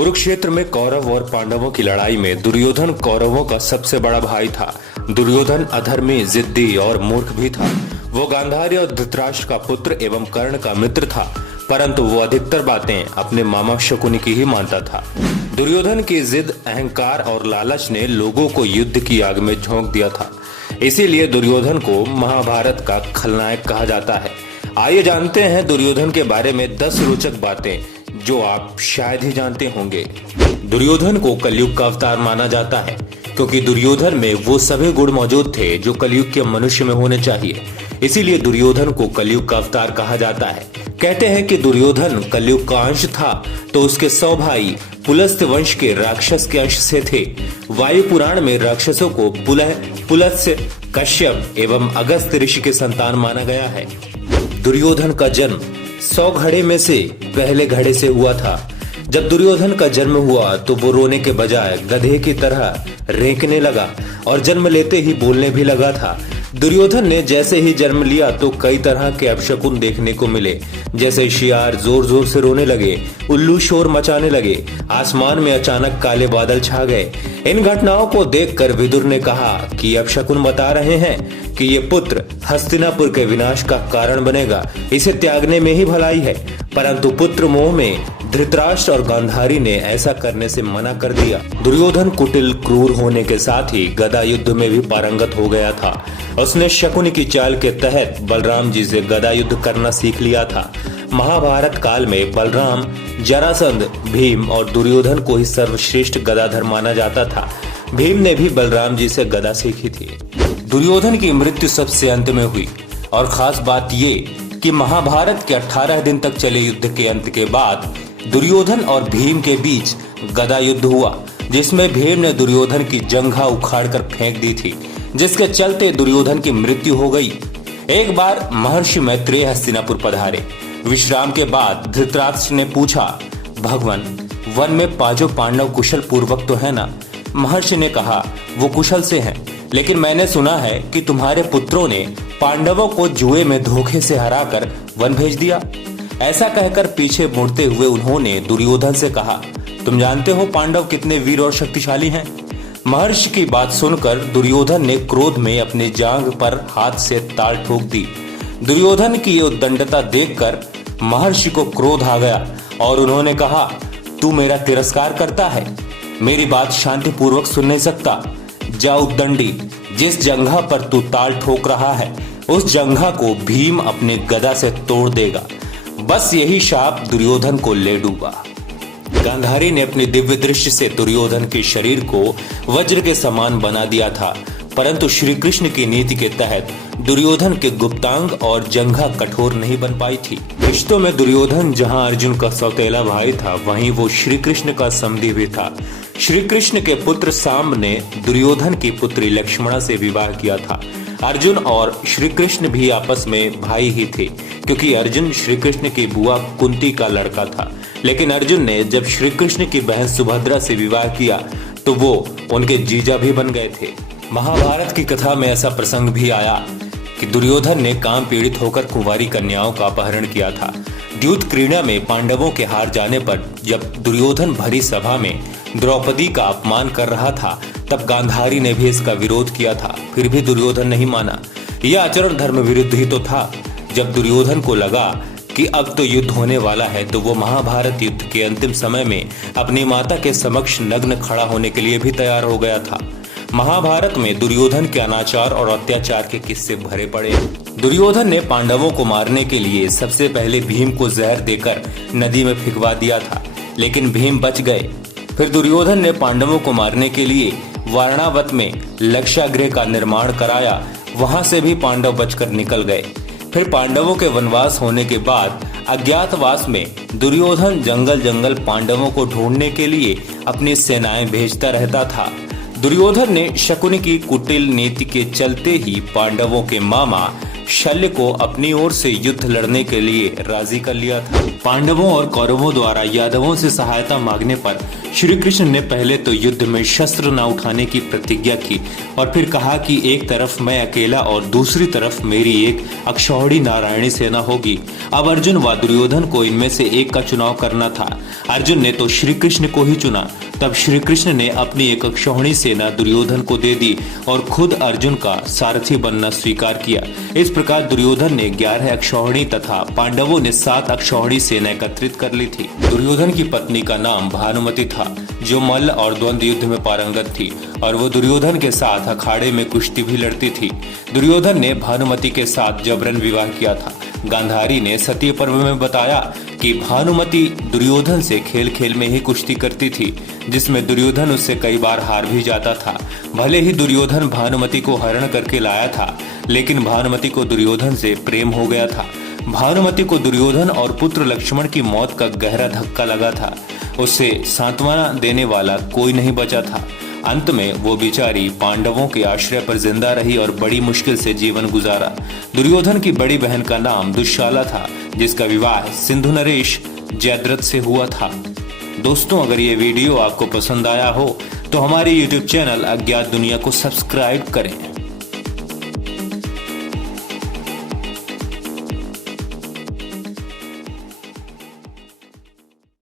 कुरुक्षेत्र में कौरव और पांडवों की लड़ाई में दुर्योधन कौरवों का सबसे बड़ा भाई था। दुर्योधन अधर्मी, जिद्दी और मूर्ख भी था। वो गांधारी और धृतराष्ट्र का पुत्र एवं कर्ण का मित्र था, परंतु वो अधिकतर बातें अपने मामा शकुनी की ही मानता था। दुर्योधन की जिद, अहंकार और लालच ने लोगों को युद्ध की आग में झोंक दिया था। इसीलिए दुर्योधन को महाभारत का खलनायक कहा जाता है। आइए जानते हैं दुर्योधन के बारे में 10 रोचक बातें जो आप शायद ही जानते होंगे। दुर्योधन को कलयुग का अवतार माना जाता है क्योंकि दुर्योधन में वो सभी गुण मौजूद थे जो कलयुग के मनुष्य में होने चाहिए। इसीलिए दुर्योधन को कलयुग का अवतार कहा जाता है। कहते हैं कि दुर्योधन कलयुग का अंश था तो उसके 100 भाई पुलस्त्य वंश के राक्षस के अंश से थे। वायु पुराण में राक्षसों को पुलस्त्य, कश्यप एवं अगस्त्य ऋषि के संतान माना गया है। दुर्योधन का जन्म 100 घड़े में से पहले घड़े से हुआ था। जब दुर्योधन का जन्म हुआ तो वो रोने के बजाय गधे की तरह रेंकने लगा और जन्म लेते ही बोलने भी लगा था। दुर्योधन ने जैसे ही जन्म लिया तो कई तरह के अपशकुन देखने को मिले, जैसे शियार जोर जोर से रोने लगे, उल्लू शोर मचाने लगे, आसमान में अचानक काले बादल छा गए। इन घटनाओं को देखकर विदुर ने कहा कि अपशकुन बता रहे हैं कि ये पुत्र हस्तिनापुर के विनाश का कारण बनेगा, इसे त्यागने में ही भलाई है। परंतु पुत्र मोह में धृतराष्ट्र और गांधारी ने ऐसा करने से मना कर दिया। दुर्योधन कुटिल, क्रूर होने के साथ ही गदा युद्ध में भी पारंगत हो गया था। उसने शकुनी की चाल के तहत बलराम जी से गदा युद्ध करना सीख लिया था। महाभारत काल में बलराम, जरासंध, भीम और दुर्योधन को ही सर्वश्रेष्ठ गदाधर माना जाता था। भीम ने भी बलराम जी से गदा सीखी थी। दुर्योधन की मृत्यु सबसे अंत में हुई और खास बात ये कि महाभारत के 18 दिन तक चले युद्ध के अंत के बाद दुर्योधन और भीम के बीच गदा युद्ध हुआ, जिसमें भीम ने दुर्योधन की जंघा उखाड़कर फेंक दी थी, जिसके चलते दुर्योधन की मृत्यु हो गई। एक बार महर्षि मैत्रेय हस्तिनापुर पधारे। विश्राम के बाद धृतराष्ट्र ने पूछा, भगवान, वन में पांचों पांडव कुशल पूर्वक तो है ना? महर्षि ने कहा, वो कुशल से हैं, लेकिन मैंने सुना है कि तुम्हारे पुत्रों ने पांडवों को जुए में धोखे से हराकर वन भेज दिया। ऐसा कहकर पीछे मुड़ते हुए उन्होंने दुर्योधन से कहा, तुम जानते हो पांडव कितने वीर और शक्तिशाली हैं? महर्षि की बात सुनकर दुर्योधन ने क्रोध में अपनी जांघ पर हाथ से ताल ठोक दी। दुर्योधन की ये उद्दंडता देखकर महर्षि को क्रोध आ गया और उन्होंने कहा, तू मेरा तिरस्कार करता है, मेरी बात शांति पूर्वक सुन नहीं सकता। जा उद्दंडी, जिस जंघा पर तू ताल ठोक रहा है उस जंघा को भीम अपने गदा से तोड़ देगा। बस यही शाप दुर्योधन को ले डूबा। गांधारी ने अपनी दिव्य दृष्टि से दुर्योधन के शरीर को वज्र के समान बना दिया था, परंतु श्री कृष्ण की नीति के तहत दुर्योधन के गुप्तांग और जंघा कठोर नहीं बन पाई थी। रिश्तों में दुर्योधन जहां अर्जुन का सौतेला भाई था, वहीं वो श्री कृष्ण का समधी भी था। श्री कृष्ण के पुत्र सांब ने दुर्योधन की पुत्री लक्ष्मणा से विवाह किया था। अर्जुन और श्री कृष्ण भी आपस में भाई ही थे, क्योंकि अर्जुन श्री कृष्ण की बुआ कुंती का लड़का था। लेकिन अर्जुन ने जब श्री कृष्ण की बहन सुभद्रा से विवाह किया तो वो उनके जीजा भी बन गए थे। महाभारत की कथा में ऐसा प्रसंग भी आया कि दुर्योधन ने काम पीड़ित होकर कुंवारी कन्याओं का अपहरण किया था। द्यूत क्रीड़ा में पांडवों के हार जाने पर जब दुर्योधन भरी सभा में द्रौपदी का अपमान कर रहा था, तब गांधारी ने भी इसका विरोध किया था। फिर भी दुर्योधन नहीं माना। यह आचरण धर्म विरुद्ध ही तो था। जब दुर्योधन को लगा कि अब तो युद्ध होने वाला है, तो वो महाभारत युद्ध के अंतिम समय में अपनी माता के समक्ष नग्न खड़ा होने के लिए भी तैयार हो गया था। महाभारत में दुर्योधन के अनाचार और अत्याचार के किस्से भरे पड़े। दुर्योधन ने पांडवों को मारने के लिए सबसे पहले भीम को जहर देकर नदी में फेंकवा दिया था, लेकिन भीम बच गए। फिर दुर्योधन ने पांडवों को मारने के लिए वारणावत में लक्षागृह का निर्माण कराया, वहां से भी पांडव बचकर निकल गए। फिर पांडवों के वनवास होने के बाद अज्ञातवास में दुर्योधन जंगल जंगल पांडवों को ढूंढने के लिए अपनी सेनाएं भेजता रहता था। दुर्योधन ने शकुनी की कुटिल नीति के चलते ही पांडवों के मामा शल्य को अपनी ओर से युद्ध लड़ने के लिए राजी कर लिया था। पांडवों और कौरवों द्वारा यादवों से सहायता मांगने पर श्री कृष्ण ने पहले तो युद्ध में शस्त्र न उठाने की प्रतिज्ञा की और फिर कहा कि एक तरफ मैं अकेला और दूसरी तरफ मेरी एक अक्षौहिणी नारायणी सेना होगी। अब अर्जुन व दुर्योधन को इनमें से एक का चुनाव करना था। अर्जुन ने तो श्री कृष्ण को ही चुना। तब श्री कृष्ण ने अपनी एक अक्षौहिणी सेना दुर्योधन को दे दी और खुद अर्जुन का सारथी बनना स्वीकार किया। इस प्रकार दुर्योधन ने 11 अक्षौहिणी तथा पांडवों ने 7 अक्षौहिणी सेना एकत्रित कर ली थी। दुर्योधन की पत्नी का नाम भानुमति था, जो मल्ल और द्वंद्व युद्ध में पारंगत थी और वो दुर्योधन के साथ अखाड़े में कुश्ती भी लड़ती थी। दुर्योधन ने भानुमति के साथ जबरन विवाह किया था। गांधारी ने सती पर्व में बताया कि भानुमति दुर्योधन से खेल खेल में ही कुश्ती करती थी, जिसमें दुर्योधन उससे कई बार हार भी जाता था। भले ही दुर्योधन भानुमति को हरण करके लाया था, लेकिन भानुमति को दुर्योधन से प्रेम हो गया था। भानुमति को दुर्योधन और पुत्र लक्ष्मण की मौत का गहरा धक्का लगा था। उसे सांत्वना देने वाला कोई नहीं बचा था। अंत में वो बेचारी पांडवों के आश्रय पर जिंदा रही और बड़ी मुश्किल से जीवन गुजारा। दुर्योधन की बड़ी बहन का नाम दुश्शाला था, जिसका विवाह सिंधु नरेश जयद्रथ से हुआ था। दोस्तों, अगर ये वीडियो आपको पसंद आया हो तो हमारे YouTube चैनल अज्ञात दुनिया को सब्सक्राइब करें।